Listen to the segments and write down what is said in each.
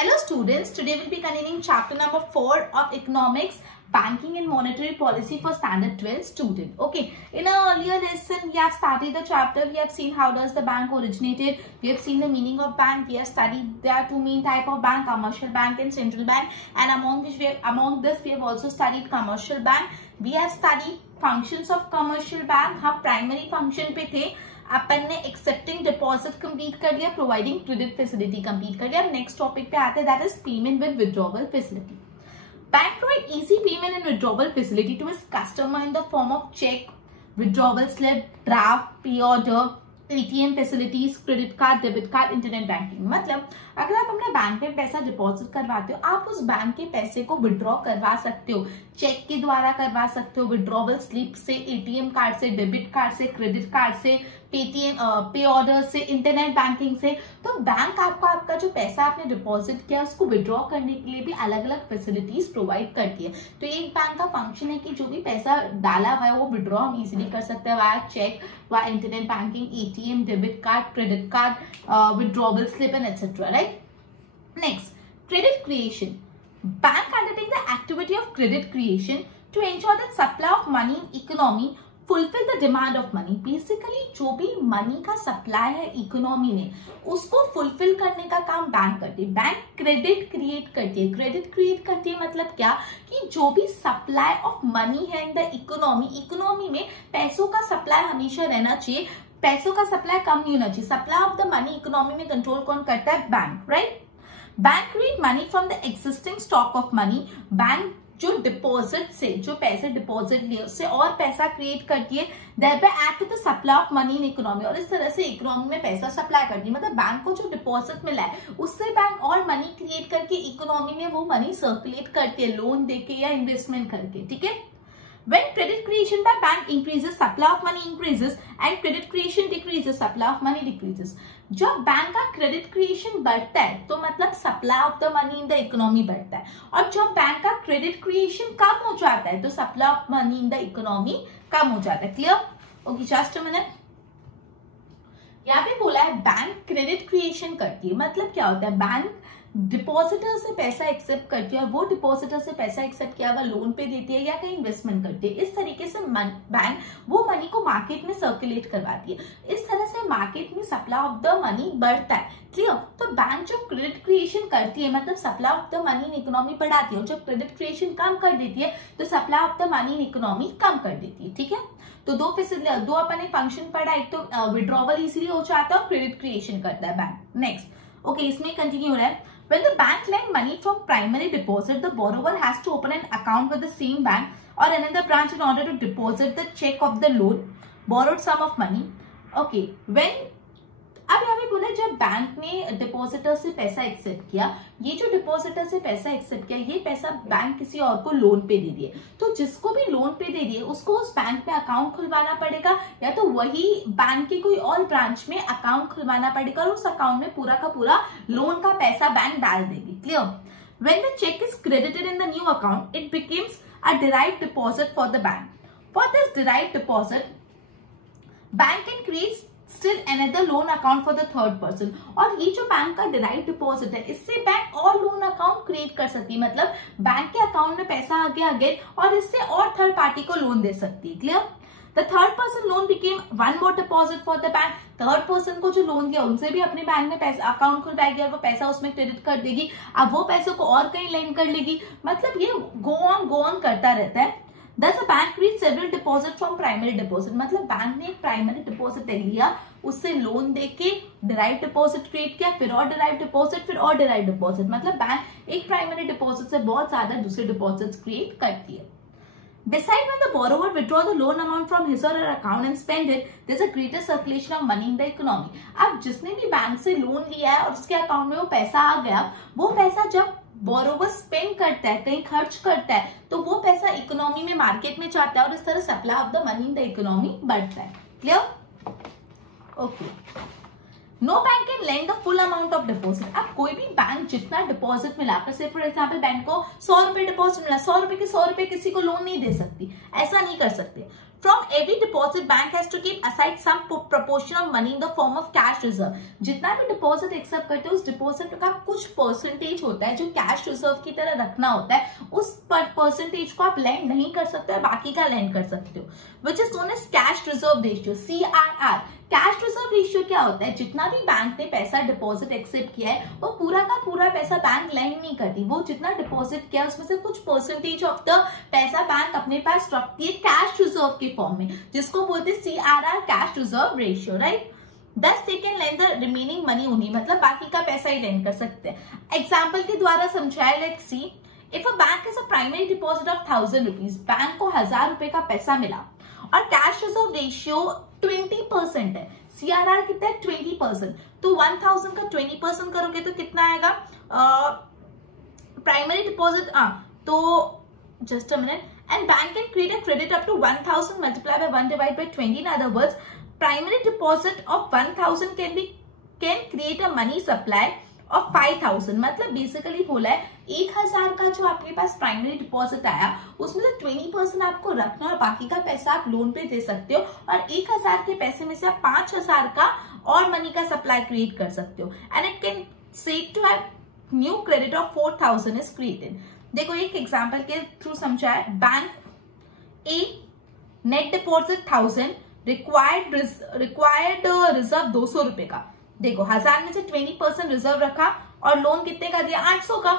Hello students, today we'll be continuing chapter number 4 of economics, banking and monetary policy for standard 12 student. Okay, in our earlier lesson we have started the chapter. We have seen how does the bank originated, we have seen the meaning of bank, we have studied there are two main type of bank, commercial bank and central bank, and among this we have also studied commercial bank. We have studied functions of commercial bank. हम primary function पे थे, अपन ने accepting deposit complete कर लिया, providing credit facility complete कर लिया. Next topic पे आते हैं, that is payment with withdrawal facility. Bank provide easy payment and withdrawal facility to his customer in the form of cheque, withdrawal slip, draft, pay order, ATM facilities, credit card, debit card, internet banking. मतलब अगर आप अपने bank में पैसा deposit करवाते हो, आप उस बैंक के पैसे को विड्रॉ करवा सकते हो, चेक के द्वारा करवा सकते हो, विड्रॉवल स्लिप से, एटीएम कार्ड से, डेबिट कार्ड से, क्रेडिट कार्ड से, पेटीएम पे ऑर्डर से, इंटरनेट बैंकिंग से. तो बैंक आपको आपका जो पैसा आपने डिपॉजिट किया उसको विड्रॉ करने के लिए भी अलग अलग फैसिलिटीज प्रोवाइड करती है. तो एक बैंक का फंक्शन है कि जो भी पैसा डाला हुआ है वो विड्रॉ हम इजीली कर सकते हैं via cheque, via internet banking, ATM, debit card, credit card, withdrawal slip and etcetera. Right. Next, credit creation. Bank undertake the activity of credit creation to ensure that supply of money in economy fulfill the demand of money. Basically, जो भी money का supply है economy में उसको fulfil करने का काम bank करती है. बैंक क्रेडिट क्रिएट करती है. क्रेडिट क्रिएट करती है मतलब क्या कि जो भी सप्लाई ऑफ मनी है इन द इकोनॉमी में पैसों का सप्लाई हमेशा रहना चाहिए. पैसों का सप्लाई कम नहीं होना चाहिए. Supply of the money economy में कंट्रोल कौन करता है? Bank. Right. Bank create money from the existing stock of money. Bank जो डिपॉजिट से, जो पैसे डिपॉजिट लिए उससे और पैसा क्रिएट करती है, thereby add to the supply of money in economy. और इस तरह से इकोनॉमी में पैसा सप्लाई करती है. मतलब बैंक को जो डिपॉजिट मिला है उससे बैंक और मनी क्रिएट करके इकोनॉमी में वो मनी सर्कुलेट करती है, लोन देके या इन्वेस्टमेंट करके. ठीक है. When credit creation by bank increases, supply of money increases, and credit creation decreases, supply of money decreases. जब बैंक का क्रेडिट क्रिएशन बढ़ता है तो मतलब supply of the money in the economy बढ़ता है, और जब बैंक का क्रेडिट क्रिएशन कम हो जाता है तो supply of money in the economy कम हो जाता है. Clear? Okay, just a minute. यहाँ पे बोला है बैंक क्रेडिट क्रिएशन करती है. मतलब क्या होता है? बैंक डिपॉजिटर से पैसा एक्सेप्ट करती है और वो डिपॉजिटर से पैसा एक्सेप्ट किया हुआ लोन पे देती है या कहीं इन्वेस्टमेंट करती है. इस तरीके से बैंक वो मनी को मार्केट में सर्कुलेट करवाती है. इस तरह से मार्केट में सप्लाई ऑफ द मनी बढ़ता है. क्लियर? तो बैंक जो क्रेडिट क्रिएशन करती है मतलब supply of the money in economy बढ़ाती है, और जब क्रेडिट क्रिएशन कम कर देती है तो supply of the money in economy कम कर देती है. ठीक है. तो दो अपन एक फंक्शन पढ़ा, एक तो विड्रॉवल इजीली हो जाता है और क्रेडिट क्रिएशन करता है बैंक. नेक्स्ट. ओके, इसमें कंटिन्यू हो रहा है. When the bank lend money from primary deposit, the borrower has to open an account with the same bank or another branch in order to deposit the check of the loan, borrowed sum of money. Okay, अब यहाँ पे बोला जब bank ने depositor से पैसा accept किया, ये जो डिपॉजिटर से पैसा एक्सेप्ट किया ये पैसा बैंक किसी और को लोन पे दे दिए, तो जिसको भी लोन पे दे दिए उसको उस बैंक में अकाउंट खुलवाना पड़ेगा या तो वही बैंक के कोई और ब्रांच में अकाउंट खुलवाना पड़ेगा और उस अकाउंट में पूरा का पूरा लोन का पैसा बैंक डाल देगी. Clear? When the cheque is credited in the new account it becomes a derived deposit for the bank. For this derived deposit bank can create still another loan account for the third person. और ये जो bank का derive deposit है इससे bank और loan account create कर सकती है. मतलब बैंक के अकाउंट में पैसा आ गया अगेन और इससे और थर्ड पार्टी को लोन दे सकती है. Clear? The third person loan became one more deposit for the bank. Third person को जो लोन दिया उनसे भी अपने बैंक में पैसा अकाउंट खुलवाएगी और वो पैसा उसमें क्रेडिट कर देगी. अब वो पैसों को और कहीं लेंड कर लेगी. मतलब ये गो ऑन करता रहता है. Thus, a bank creates several deposit from primary deposit. मतलब बैंक ने एक प्राइमरी डिपॉजिट लिया, उससे लोन देके डिराइव डिपॉजिट क्रिएट किया, फिर और डिराइव डिपॉजिट, फिर और डिराइव डिपॉजिट. मतलब बैंक एक प्राइमरी डिपॉजिट से बहुत ज्यादा दूसरे डिपॉजिट्स क्रिएट करती है. Besides, when the borrower withdraw the loan amount from his or her account and spend it, there's a greater circulation of money in the economy. अब जिसने भी बैंक से लोन लिया है और उसके अकाउंट में वो पैसा आ गया, वो पैसा जब बोरोवर स्पेंड करता है, कहीं खर्च करता है, तो वो पैसा इकोनॉमी में मार्केट में जाता है और इस तरह supply of the money in the economy बढ़ता है. Clear? Okay. No bank can lend the full amount of deposit. अब कोई भी बैंक जितना डिपॉजिट मिला, जैसे फॉर एग्जाम्पल बैंक को 100 रुपए डिपॉजिट मिला, 100 रुपए के 100 रुपए किसी को लोन नहीं दे सकती, ऐसा नहीं कर सकते. From every deposit, bank has to keep aside some proportion of money in the form of cash reserve. जितना भी डिपॉजिट एक्सेप्ट करते हो उस डिपॉजिट का कुछ परसेंटेज होता है जो कैश रिजर्व की तरह रखना होता है, उस परसेंटेज को आप लैंड नहीं कर सकते और बाकी का लैंड कर सकते हो, which is known as cash reserve ratio, CRR। Cash reserve ratio क्या होता है, जितना भी बैंक ने पैसा डिपॉजिट एक्सेप्ट किया है वो पूरा का पूरा पैसा बैंक लैंड नहीं करती, वो जितना डिपॉजिट किया उसमें से कुछ परसेंटेज ऑफ द पैसा बैंक अपने पास रखती है कैश रिजर्व के फॉर्म में, जिसको बोलते हैं CRR, cash reserve ratio, right. Thus they can lend the remaining money only, मतलब बाकी का पैसा ही लेंड कर सकते हैं। एग्जाम्पल के द्वारा समझाया, let's see, if a bank has a primary deposit of 1000 rupees, bank को 1000 रुपए का पैसा मिला और कैश रिजर्व रेशियो 20% है, CRR कितना है 20%, तो 1000 का 20% करोगे तो कितना आएगा, प्राइमरी डिपॉजिट, तो just a minute, and bank can create a credit up to 1000 multiply by 1 divide by 20, in other words primary deposit of 1000 can create a money supply of 5000, मतलब बेसिकली बोला है 1000 का जो आपके पास प्राइमरी डिपॉजिट आया उसमें से 20% आपको रखना और बाकी का पैसा आप लोन पे दे सकते हो, और 1000 के पैसे में से आप 5000 का और मनी का सप्लाई क्रिएट कर सकते हो, and it can said to have new credit of 4000 is created. देखो एक एग्जांपल के थ्रू समझा है, bank a net deposit 1000, required reserve 200 रुपए का, देखो 1000 में से 20% रिजर्व रखा और लोन कितने का दिया, 800 का।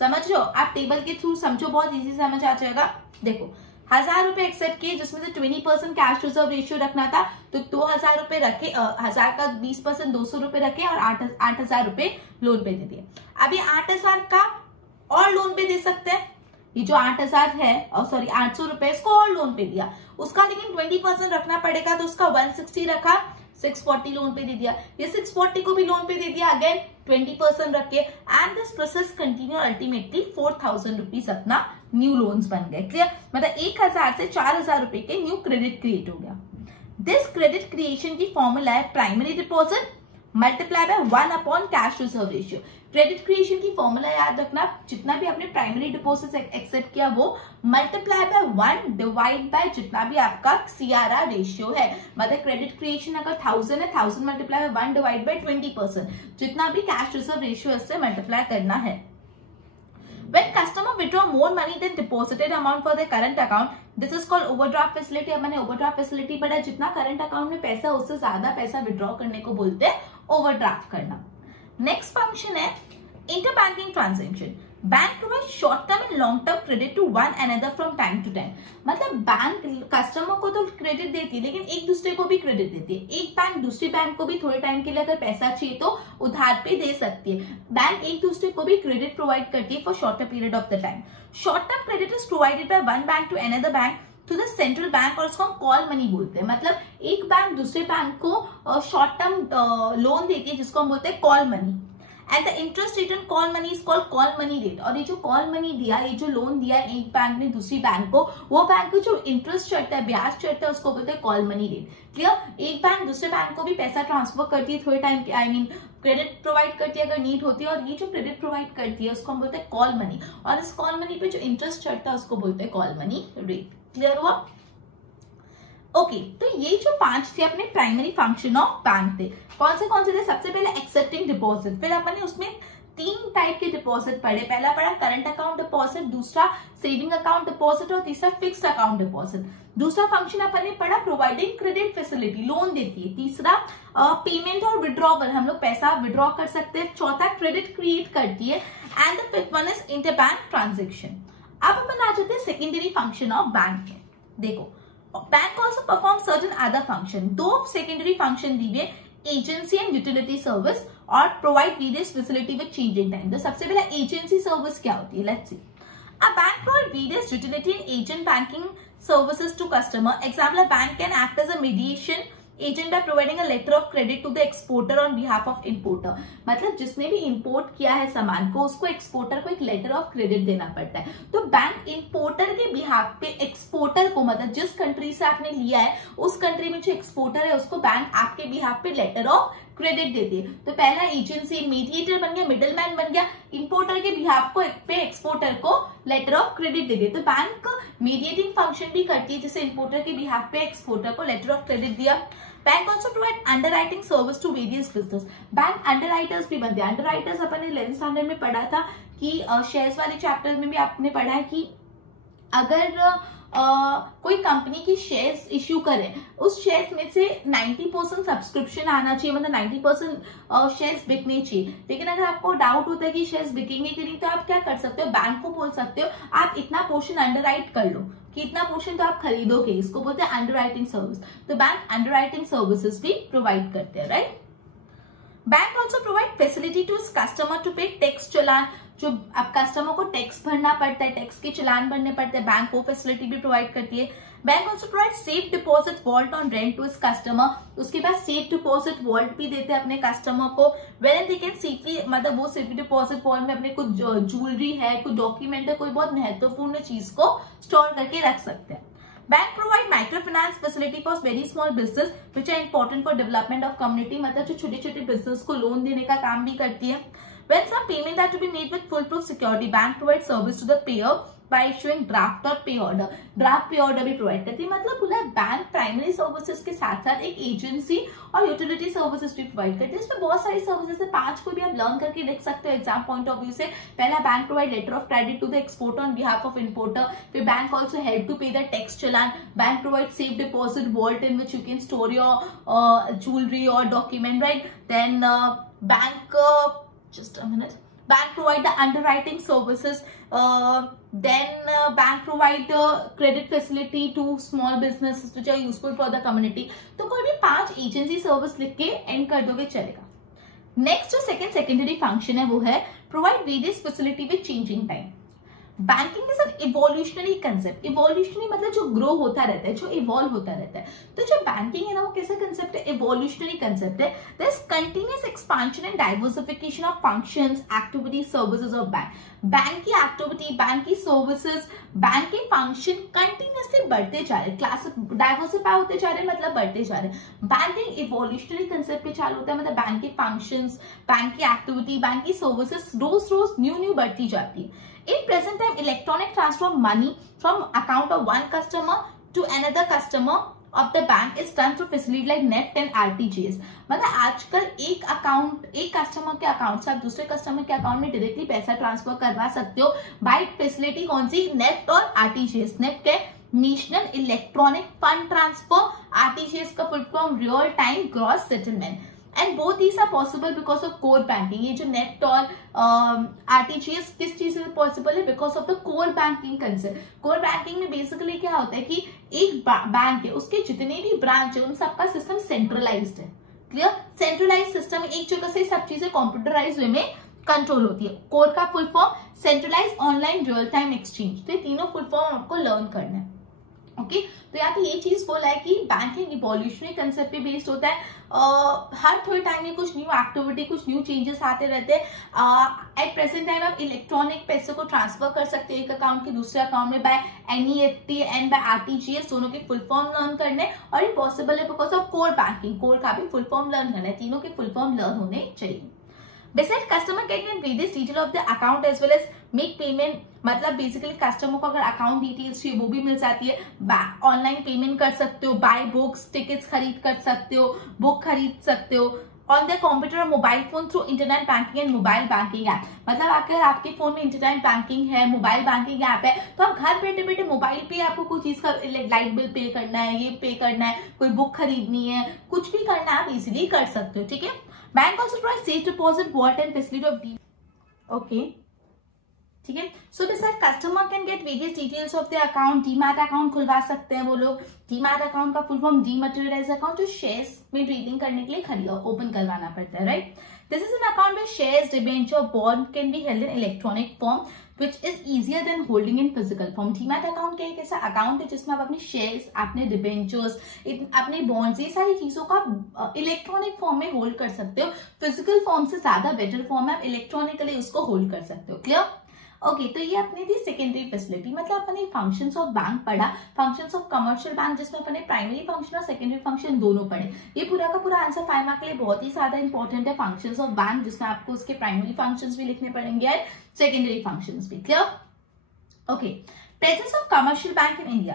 समझ लो, आप टेबल के थ्रू समझो, बहुत इजी समझ आ जाएगा। देखो 1000 रुपए एक्सेप्ट किए जिसमें से 20% कैश रिजर्व रेशियो रखना था, तो 2000 रुपए रखे, 1000 का 20% 200 रुपए रखे और 8000 रुपए लोन पे दे दिए। अभी 8000 का और लोन पे दे सकते हैं, ये जो 8000 है, सॉरी 800 रुपए इसको और लोन पे दिया, उसका लेकिन 20% रखना पड़ेगा, तो उसका 160 रखा, 640 लोन पे दे दिया, ये 640 को भी लोन पे दे दिया, अगेन 20% रख के, and this process continue, ultimately 4000 rupees अपना न्यू लोन्स बन गए। क्लियर, मतलब 1000 से 4000 रुपए के न्यू क्रेडिट क्रिएट हो गया। दिस क्रेडिट क्रिएशन की फॉर्मूला है primary deposit multiply by 1 upon cash reserve ratio. Credit creation की फॉर्मूला याद रखना, जितना भी आपने प्राइमरी डिपॉजिट एक्सेप्ट किया वो मल्टीप्लाई बाय 1 डिवाइड बाय जितना भी आपका CRR रेशियो है, मतलब क्रेडिट क्रिएशन अगर 1000 है, 1000 मल्टीप्लाई बाय 1 डिवाइड बाय 20%, जितना भी कैश रिजर्व रेशियो इससे मल्टीप्लाई करना है। When customer withdraw more money than deposited amount for their current account, this is called overdraft facility। अब मैंने overdraft facility पढ़ा, जितना करंट अकाउंट में पैसा उससे ज्यादा पैसा विड्रॉ करने को बोलते हैं ओवरड्राफ्ट करना। नेक्स्ट फंक्शन है interbanking transaction. Bank provide short term and long term credit to one another from time to time, मतलब बैंक कस्टमर को तो क्रेडिट देती है लेकिन एक दूसरे को भी क्रेडिट देती है। एक बैंक दूसरी बैंक को भी थोड़े टाइम के लिए अगर पैसा चाहिए तो उधार पे दे सकती है। बैंक एक दूसरे को भी क्रेडिट प्रोवाइड करती है for shorter period of the time. Short term credit is provided by one bank to another bank to the central bank, और उसको हम कॉल मनी बोलते हैं। मतलब एक बैंक दूसरे बैंक को शॉर्ट टर्म लोन देती है जिसको हम बोलते हैं call money, and the interest rate on call money is called call money rate. और ये जो कॉल मनी दिया, ये जो लोन दिया एक बैंक ने दूसरी बैंक को, वो बैंक को जो इंटरेस्ट चढ़ता है, ब्याज चढ़ता है, उसको बोलते हैं कॉल मनी रेट। क्लियर, एक बैंक दूसरे बैंक को भी पैसा ट्रांसफर करती है थोड़े टाइम के, आई मीन क्रेडिट प्रोवाइड करती है अगर नीड होती है, और ये जो क्रेडिट प्रोवाइड करती है उसको हम बोलते हैं कॉल मनी, और इस कॉल मनी पे जो इंटरेस्ट चढ़ता है उसको बोलते हैं कॉल मनी रेट। क्लियर हुआ? ओके, तो ये जो 5 थे अपने प्राइमरी फंक्शन ऑफ बैंक थे। कौन से थे? सबसे पहले एक्सेप्टिंग डिपॉजिट, फिर अपन ने उसमें 3 टाइप के डिपॉजिट पढ़े। पहला पढ़ा करंट अकाउंट डिपॉजिट, दूसरा सेविंग अकाउंट डिपॉजिट और तीसरा फिक्स्ड अकाउंट डिपॉजिट। दूसरा फंक्शन अपन ने पढ़ा प्रोवाइडिंग क्रेडिट फैसिलिटी, लोन देती है। तीसरा पेमेंट और विड्रॉवल, हम लोग पैसा विड्रॉ कर सकते हैं। चौथा क्रेडिट क्रिएट करती है, and the fifth one is interbank transaction. अब अपन आ जाते हैं सेकेंडरी फंक्शन ऑफ बैंक में। देखो, bank also perform certain other function. 2 secondary function दिए, एजेंसी एंड यूटिलिटी सर्विस और provide various facility with changing time. तो सबसे पहले एजेंसी सर्विस क्या होती है, let's see. A bank provide various utility and agent banking services to customer. Example, bank can act as a mediation agent by providing a letter of credit to the exporter on behalf of importer. मतलब जिसने भी import किया है सामान को, उसको exporter को एक लेटर ऑफ क्रेडिट देना पड़ता है। तो बैंक इंपोर्टर के बिहाफ पे एक्सपोर्टर को, मतलब जिस कंट्री से आपने लिया है उस कंट्री में जो एक्सपोर्टर है उसको बैंक आपके बिहाफ पे लेटर ऑफ क्रेडिट देती है। तो पहला एजेंसी मीडिएटर बन गया, मिडलमैन बन गया। इंपोर्ट इंपोर्टर के बिहाफ पे एक्सपोर्टर को लेटर ऑफ क्रेडिट दे दे। तो बैंक मीडिएटिंग फंक्शन भी करती है, जैसे इंपोर्टर के बिहाफ पे एक्सपोर्टर को लेटर ऑफ क्रेडिट दिया। Bank also provide underwriting service to various business. Bank underwriters भी बनते हैं। अंडरराइटर्स अपन ने 11th स्टैंडर्ड में पढ़ा था कि शेयर्स वाले चैप्टर में भी आपने पढ़ा है कि अगर कोई कंपनी की शेयर्स इश्यू करे, उस शेयर्स में से 90% सब्सक्रिप्शन आना चाहिए, मतलब 90% शेयर्स बिकने चाहिए। लेकिन अगर आपको डाउट होता है कि शेयर्स बिकेंगे कि नहीं, तो आप क्या कर सकते हो, बैंक को बोल सकते हो आप इतना पोर्शन अंडरराइट कर लो कि इतना पोर्शन तो आप खरीदोगे। इसको बोलते हैं अंडरराइटिंग सर्विस। तो बैंक अंडरराइटिंग सर्विसेज भी प्रोवाइड करते हैं, right. Bank also provide facility to customer to pay tax चालान। जो अब कस्टमर को टैक्स भरना पड़ता है, टैक्स के चालान भरने पड़ते हैं, बैंक वो फैसिलिटी भी प्रोवाइड करती है। Bank also provide safe deposit vault on rent to its customer. उसके बाद सेफ डिपॉजिट वॉल्ट भी देते हैं अपने कस्टमर को, वेन दे कैन सेफली, मतलब वो सेफ डिपॉजिट वॉल्ट में अपने कुछ ज्वेलरी है, कुछ डॉक्यूमेंट है, कोई बहुत महत्वपूर्ण चीज को स्टोर करके रख सकते हैं। Bank provide micro finance facility for very small business which are important for development of community. मतलब जो छोटे छोटे बिजनेस को लोन देने का काम भी करती है। When some payment had to be made with foolproof security, bank provides service to the payer by issuing draft or pay order. Draft pay order भी प्रोवाइड करती है। मतलब पूरा बैंक प्राइमरी सर्विसेज के साथ साथ एक एजेंसी और यूटिलिटी सर्विसेज भी प्रोवाइड करती है। इसमें बहुत सारी सर्विसेज है, 5 को भी आप लर्न करके देख सकते हो एग्जाम पॉइंट ऑफ व्यू से। पहला, bank provide letter of credit to the exporter on behalf of importer. फिर bank also help to pay the tax challan. Bank provide safe deposit vault in which you can store your jewellery और document, right. Then bank just a minute. Bank provide the underwriting services. Then bank provide credit facility to small businesses which are useful for the community. तो कोई भी 5 agency service लिख के and कर दोगे चलेगा। Next जो सेकेंडरी फंक्शन है वो है provide various facility with changing time. Banking is an evolutionary concept. Evolutionary मतलब जो ग्रो होता रहता है, जो इवॉल्व होता रहता है। तो जो बैंकिंग है ना, वो कैसा कंसेप्ट है, इवोल्यूशनरी कंसेप्ट है। There is continuous expansion and diversification of functions, activities, services of bank. Bank की एक्टिविटी, बैंक की सर्विसेज, बैंक के फंक्शन कंटिन्यूअसली बढ़ते जा रहे, क्लास डाइवर्सिफाई होते जा रहे, मतलब बढ़ते जा रहे। बैंकिंग इवोल्यूशनरी कंसेप्ट पे चालू होता है, मतलब बैंक के फंक्शंस, बैंक की एक्टिविटी, बैंक की सर्विसेज रोज न्यू बढ़ती जाती है। In present time, electronic transfer of money from account of one customer to another customer of the bank is done through facility like NEFT and RTGS। मतलब आजकल एक customer के account से आप दूसरे कस्टमर के अकाउंट में डायरेक्टली पैसा ट्रांसफर करवा सकते हो बाय फैसिलिटी कौन सी, नेफ्ट और आरटीजीएस। नेफ्ट के national electronic fund transfer, RTGS का full form real time gross settlement. And both these are possible because of core banking. ये जो नेफ्ट और आरटीजीएस किस चीज से पॉसिबल है, because of the core banking concept. Core banking में basically क्या होता है कि एक बैंक है, उसके जितने भी ब्रांच है उन सबका सिस्टम सेंट्रलाइज्ड है। क्लियर, सेंट्रलाइज सिस्टम, एक जगह से सब चीजें कंप्यूटराइज वे में कंट्रोल होती है। कोर का full form centralised online real time exchange. तो ये तीनों फुल फॉर्म आपको लर्न करना है। ओके, तो यहाँ पे ये चीज बोला है कि बैंकिंग इवोल्यूशनरी कंसेप्ट पे बेस्ड होता है। हर थोड़े टाइम में कुछ न्यू एक्टिविटी, कुछ न्यू चेंजेस आते रहते हैं। एट प्रेजेंट टाइम आप इलेक्ट्रॉनिक पैसे को ट्रांसफर कर सकते हैं एक अकाउंट के दूसरे अकाउंट में by NEFT and by RTGS, दोनों के फुल फॉर्म लर्न करने। और ये पॉसिबल है because of core banking. Core का भी फुल फॉर्म लर्न करना है, तीनों के फुल फॉर्म लर्न होने चाहिए। Besides, customer can get various detail of the account as well as make payment। मतलब बेसिकली कस्टमर को अगर अकाउंट डिटेल्स चाहिए वो भी मिल जाती है। ऑनलाइन पेमेंट कर सकते हो, बाय बुक्स, टिकट्स खरीद कर सकते हो, बुक खरीद सकते हो ऑन द कंप्यूटर और mobile phone through internet banking and mobile banking app. मतलब अगर आपके फोन में इंटरनेट बैंकिंग है, मोबाइल बैंकिंग ऐप है, तो आप घर बैठे बैठे मोबाइल पे आपको कोई चीज का लाइट बिल पे करना है, ये पे करना है, कोई बुक खरीदनी है, कुछ भी करना है, आप इजिली कर सकते हो। ठीक है, bank also provide safe deposit vault and facility of D. Okay, ठीक है। So this customer can get various details of the account. Demat account खुलवा सकते हैं वो लोग। डीमैट अकाउंट का फुल फॉर्म डीमैटेरियलाइज्ड अकाउंट, जो शेयर्स में ट्रेडिंग करने के लिए ओपन करवाना पड़ता है, right. This is an account में shares, debenture, bond can be held in electronic form which is easier than holding in physical form। Demat account का एक ऐसा अकाउंट है जिसमें आप अपने शेयर्स, अपने डिबेंचर्स, अपने बॉन्ड्स, ये सारी चीजों को आप इलेक्ट्रॉनिक फॉर्म में होल्ड कर सकते हो। फिजिकल फॉर्म से ज्यादा बेटर फॉर्म है, आप इलेक्ट्रॉनिकली उसको होल्ड कर सकते हो। क्लियर। ओके, तो ये अपनी थी सेकेंडरी फैसिलिटी, मतलब अपने फंक्शंस ऑफ बैंक पढ़ा, फंक्शंस ऑफ कमर्शियल बैंक जिसमें अपने प्राइमरी फंक्शन और सेकेंडरी फंक्शन दोनों पढ़े। ये पूरा का पूरा आंसर 5 मार्क के लिए बहुत ही ज्यादा इंपॉर्टेंट है, फंक्शंस ऑफ बैंक जिसमें आपको उसके प्राइमरी फंक्शंस भी लिखने पड़ेंगे और सेकेंडरी फंक्शंस भी। Clear? Okay, presence of commercial bank in India.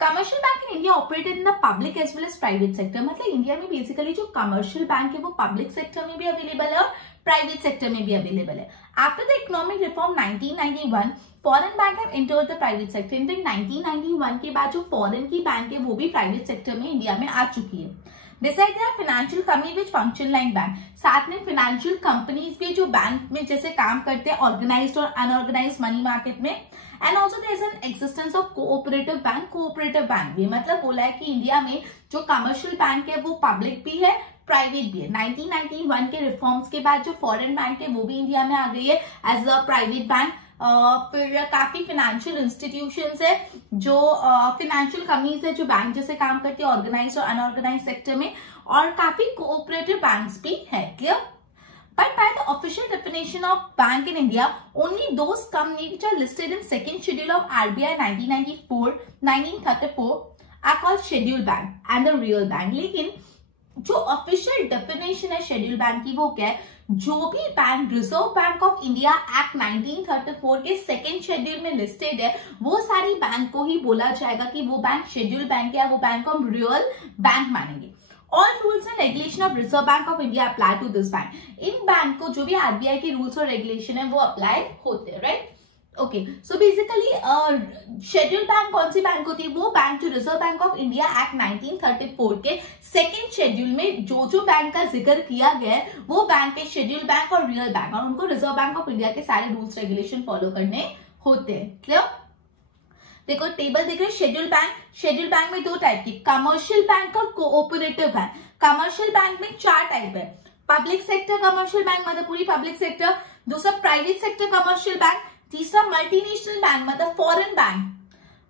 Commercial bank in India operated in the public as well as private sector, मतलब इंडिया में बेसिकली जो कमर्शियल बैंक है वो पब्लिक सेक्टर में भी अवेलेबल है और प्राइवेट सेक्टर में भी अवेलेबल है। After the economic reform 1991 foreign bank have entered the private sector. In 1991 के बाद जो फॉरेन की बैंक है वो भी प्राइवेट सेक्टर में इंडिया में आ चुकी है। Besides there, financial company which function like bank, साथ में financial companies भी जो बैंक में जैसे काम करते हैं ऑर्गेनाइज्ड और अनऑर्गेनाइज्ड मनी मार्केट में। And also there is an existence of cooperative bank. Cooperative bank भी मतलब बोला है कि इंडिया में जो कमर्शियल बैंक है वो पब्लिक भी है प्राइवेट भी है। 1991 के रिफॉर्म्स के बाद जो फॉरेन बैंक है वो भी इंडिया में आ गई है एज अ प्राइवेट बैंक। फिर काफी फाइनेंशियल इंस्टीट्यूशंस है जो फाइनेंशियल कंपनीज है जो बैंक जैसे काम करती है ऑर्गेनाइज्ड और अनऑर्गेनाइज्ड सेक्टर में, और काफी कोऑपरेटिव बैंक्स भी है। Clear? But by the official definition of bank in India, only those companies which are listed in second schedule of RBI 1934 are called scheduled bank and the real bank. लेकिन जो official definition है schedule bank की वो क्या है? जो भी bank reserve Bank of India act 1934 के सेकेंड शेड्यूल में लिस्टेड है वो सारी बैंक को ही बोला जाएगा कि वो बैंक शेड्यूल बैंक है, वो बैंक को हम रियल बैंक मानेंगे। All rules and regulation of Reserve Bank of India apply to this bank. In bank को जो भी आरबीआई के रूल्स और रेगुलेशन है वो अप्लाई होते हैं, right? Okay, so basically schedule bank कौन सी बैंक होती है? वो बैंक जो reserve Bank of India act 1934 के सेकेंड शेड्यूल में जो जो बैंक का जिक्र किया गया है वो बैंक है शेड्यूल बैंक और रियल बैंक, और उनको रिजर्व बैंक ऑफ इंडिया के सारे रूल्स रेगुलेशन फॉलो करने होते हैं। क्लियर? देखो टेबल देख रहे हो, शेड्यूल बैंक में दो टाइप की, कमर्शियल बैंक और कोऑपरेटिव बैंक। कमर्शियल बैंक में 4 टाइप है, पब्लिक सेक्टर कमर्शियल बैंक मतलब पूरी पब्लिक सेक्टर, दूसरा प्राइवेट सेक्टर कमर्शियल बैंक, तीसरा मल्टीनेशनल बैंक मतलब foreign bank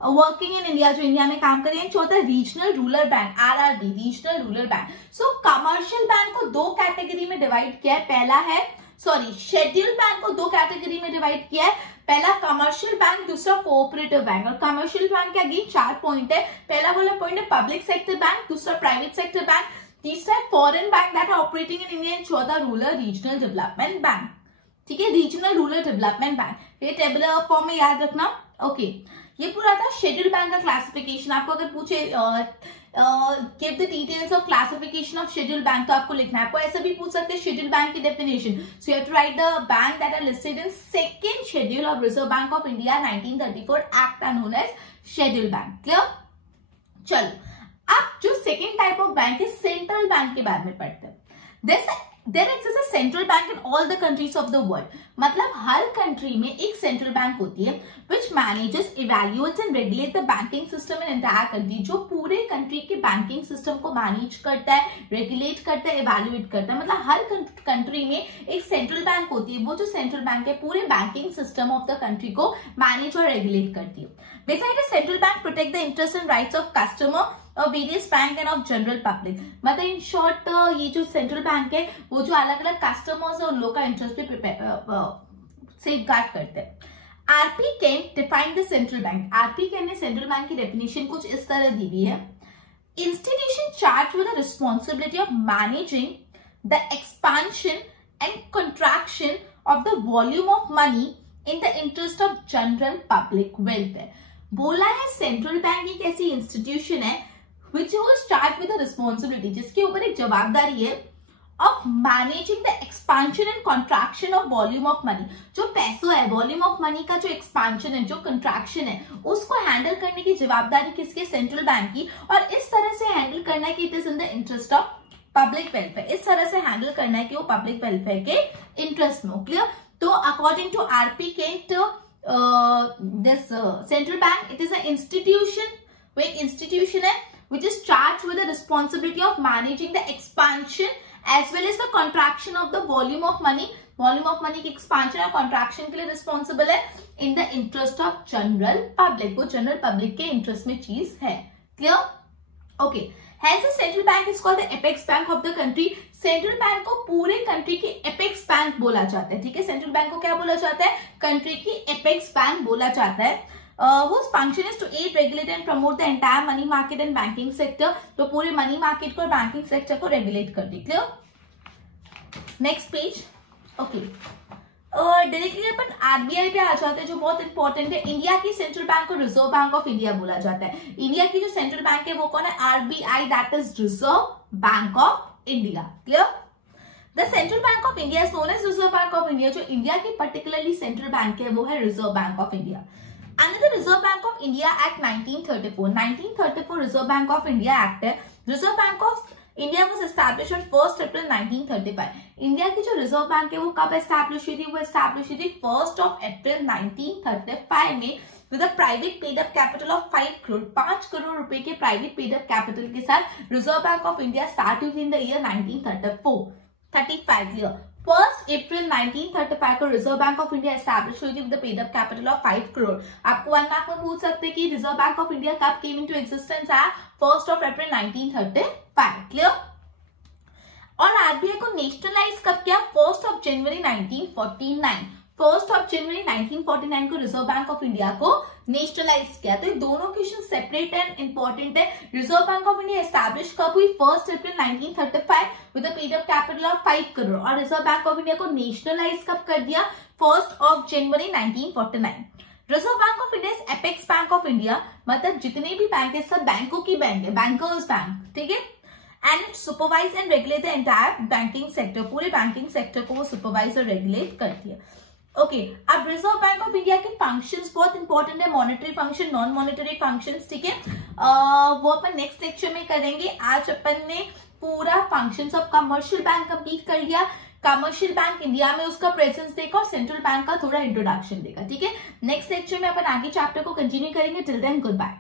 working in India जो इंडिया में काम कर रही है, चौथा regional rural bank RRB regional rural bank. सो कमर्शियल बैंक को 2 कैटेगरी में डिवाइड किया है, पहला है शेड्यूल बैंक को 2 कैटेगरी में डिवाइड किया है, पहला कमर्शियल बैंक, दूसरा कोऑपरेटिव बैंक। और कमर्शियल बैंक के अगेन 4 पॉइंट है, पहला वाला पॉइंट है पब्लिक सेक्टर बैंक, दूसरा प्राइवेट सेक्टर बैंक, तीसरा है foreign bank that are operating in India, चौथा रूरल रीजनल डेवलपमेंट बैंक। ठीक है, रीजनल रूरल डेवलपमेंट बैंक, ये टेबुलर फॉर्म में याद रखना। ओके, ये पूरा था शेड्यूल बैंक का क्लासिफिकेशन। आपको अगर पूछे give the details of classification of schedule bank तो आपको लिखना है। आपको ऐसा भी पूछ सकते हैं शेड्यूल बैंक की definition, so you have to write the bank that are listed in second schedule of Reserve Bank of India 1934 act are known as schedule bank. Clear? चलो अब जो सेकेंड टाइप ऑफ बैंक है central bank के बारे में पढ़ते हैं। There exists a central bank in all the countries of the world. मतलब हर कंट्री में एक सेंट्रल बैंक होती है which manages, evaluates and regulates the banking system in entire country. जो पूरे कंट्री के बैंकिंग सिस्टम को मैनेज करता है, रेगुलेट करता है, इवेल्युएट करता है। मतलब हर कंट्री में एक सेंट्रल बैंक होती है, वो जो सेंट्रल बैंक है पूरे banking system of the country को मैनेज और रेगुलेट करती है। Besides, central bank protect the interest and rights of customer और various bank and of general public. मतलब इन शॉर्ट ये जो सेंट्रल बैंक है वो जो अलग अलग कस्टमर्स है उन लोगों का इंटरेस्ट भी सेफगार्ड करते हैं। R P Kent define the central bank. R P Kent ने सेंट्रल बैंक की डेफिनेशन कुछ इस तरह दी हुई है, institution charge with the responsibility of managing the expansion and contraction of the volume of money in the interest of general public welfare. बोला है central bank एक ऐसी इंस्टीट्यूशन है which was charged with the responsibility, जिसके ऊपर एक जवाबदारी है of managing the expansion and contraction of volume of money। जो पैसों है, वॉल्यूम ऑफ मनी का जो एक्सपांशन है, जो कंट्रैक्शन है, उसको हैंडल करने की जवाबदारी किसके? सेंट्रल बैंक की। और इस तरह से हैंडल करना है कि it is in the interest of public welfare. इस तरह से हैंडल करना है कि वो पब्लिक वेलफेयर के इंटरेस्ट में हो। क्लियर? तो according to RP Kent this central bank, it is an institution, वो एक institution है which is charged with the responsibility of managing the expansion as well as the contraction of the volume of money। Volume of money की expansion और contraction के लिए responsible है in the interest of general public. वो general public के interest में चीज है। Clear? Okay, hence the central bank is called the apex bank of the country। Central bank को पूरे कंट्री की एपेक्स बैंक बोला जाता है, ठीक है। सेंट्रल बैंक को क्या बोला जाता है? कंट्री की एपेक्स बैंक बोला जाता है। whose function is to aid, regulate and promote the entire money market and banking sector। तो पूरे मनी मार्केट को और बैंकिंग सेक्टर को रेगुलेट कर दी। Clear? Next page. Okay, directly अपन आरबीआई पे आ जाते हैं जो बहुत इंपॉर्टेंट है। इंडिया की सेंट्रल बैंक को रिजर्व बैंक ऑफ इंडिया बोला जाता है। इंडिया की जो सेंट्रल बैंक है वो कौन है? RBI, that is Reserve Bank of India. Clear? The central bank of India is known as Reserve Bank of India. जो इंडिया की पर्टिकुलरली सेंट्रल बैंक है वो है Reserve Bank of India. Under the Reserve Bank of India act 1934 Reserve Bank of India act है। Reserve Bank of India was establish on 1 April 1935। India की जो reserve bank है वो कब एस्टैब्लिश हुई थी? वो एस्टैब्लिश हुई थी 1 अप्रैल 1935 में with a private paid up capital of 5 crore. 5 crore रुपए के प्राइवेट पेड अप कैपिटल के साथ reserve Bank of India start हुई थी in the year 1935 year. 1 April 1935 को reserve Bank of India establish हुई थी with paid up capital of 5 crore. आपको 1 मार्क में पूछ सकते हैं कि रिजर्व बैंक ऑफ इंडिया कब केम इनटू एग्जिस्टेंस है? 1 अप्रैल 1935। क्लियर? और आरबीआई को नेशनलाइज कब किया? 1 जनवरी 1949। 1 जनवरी 1949 को रिजर्व बैंक ऑफ इंडिया को नेशनलाइज किया। तो ये दोनों क्वेश्चन सेपरेट एंड इंपॉर्टेंट है। Reserve Bank of India establish कब हुई? 1 April 1935 with paid up capital of 5 crore. और रिजर्व बैंक ऑफ इंडिया को नेशनलाइज कब कर दिया? 1 जनवरी 1949। Reserve Bank of India is apex bank of India, मतलब जितने भी बैंक है सब बैंकों की बैंक है, बैंकर्स बैंक, ठीक है। And it supervise and regulate the entire banking sector. पूरे बैंकिंग सेक्टर को वो सुपरवाइज और रेगुलेट करती है। ओके, अब रिजर्व बैंक ऑफ इंडिया के फंक्शंस बहुत इंपॉर्टेंट है, monetary function, non monetary functions, ठीक है। वो अपन नेक्स्ट लेक्चर में करेंगे। आज अपन ने पूरा functions of commercial bank complete कर लिया। कमर्शियल बैंक इंडिया में उसका प्रेजेंस देखा और सेंट्रल बैंक का थोड़ा इंट्रोडक्शन देखा, ठीक है। नेक्स्ट लेक्चर में अपन आगे चैप्टर को कंटिन्यू करेंगे। Till then good bye.